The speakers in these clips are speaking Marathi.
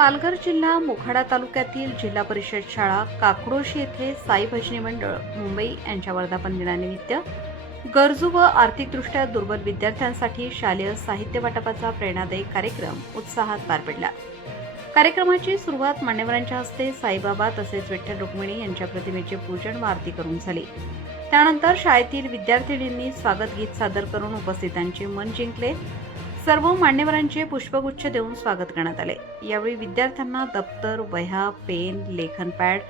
पालघर जिल्हा मोखाडा तालुक्यातील जिल्हा परिषद शाळा काकडोशी येथे साई भजनी मंडळ मुंबई यांच्या वर्धापन दिनानिमित्त गरजू व आर्थिकदृष्ट्या दुर्बल विद्यार्थ्यांसाठी शालेय साहित्य वाटपाचा प्रेरणादायी कार्यक्रम उत्साहात पार पडला। कार्यक्रमाची सुरुवात मान्यवरांच्या हस्ते साईबाबा तसेच विठ्ठल रुक्मिणी यांच्या प्रतिमेचे पूजन व आरती करून झाली। त्यानंतर शाळेतील विद्यार्थिनींनी स्वागत गीत सादर करून उपस्थितांचे मन जिंकले। सर्व मान्यवरांचे पुष्पगुच्छ देऊन स्वागत करण्यात आले। यावेळी विद्यार्थ्यांना दप्तर, वह्या, पेन, लेखन पॅड,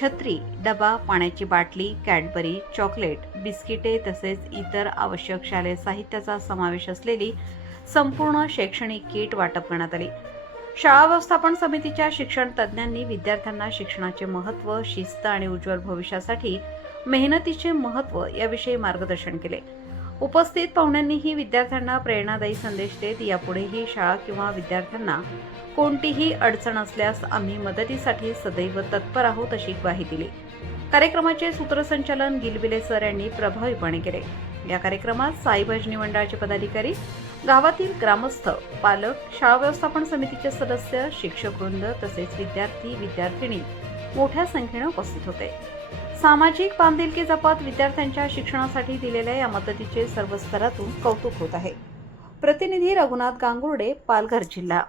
छत्री, डबा, पाण्याची बाटली, कॅडबरी, चॉकलेट, बिस्किटे तसेच इतर आवश्यक शालेय साहित्याचा समावेश असलेली संपूर्ण शैक्षणिक किट वाटप करण्यात आली। शाळा व्यवस्थापन समितीच्या शिक्षण तज्ज्ञांनी विद्यार्थ्यांना शिक्षणाचे महत्त्व, शिस्त आणि उज्ज्वल भविष्यासाठी मेहनतीचे महत्त्व याविषयी मार्गदर्शन केले। उपस्थित पाहुण्यांनीही विद्यार्थ्यांना प्रेरणादायी संदेश देत यापुढेही शाळा किंवा विद्यार्थ्यांना कोणतीही अडचण असल्यास आम्ही मदतीसाठी सदैव तत्पर आहोत अशी ग्वाही दिली। कार्यक्रमाचे सूत्रसंचालन गिलबिले सर यांनी प्रभावीपणे केले। या कार्यक्रमात साई भजनी मंडळाचे पदाधिकारी, गावातील ग्रामस्थ, पालक, शाळा व्यवस्थापन समितीचे सदस्य, शिक्षक वृंद तसेच विद्यार्थी विद्यार्थिनी मोठ्या संख्येने उपस्थित होते। सामाजिक बांधिलकी जपत विद्यार्थ्यांच्या शिक्षणासाठी दिलेल्या या मदतीचे सर्व स्तरातून कौतुक होत आहे। प्रतिनिधी रघुनाथ गांगुर्डे, पालघर जिल्हा।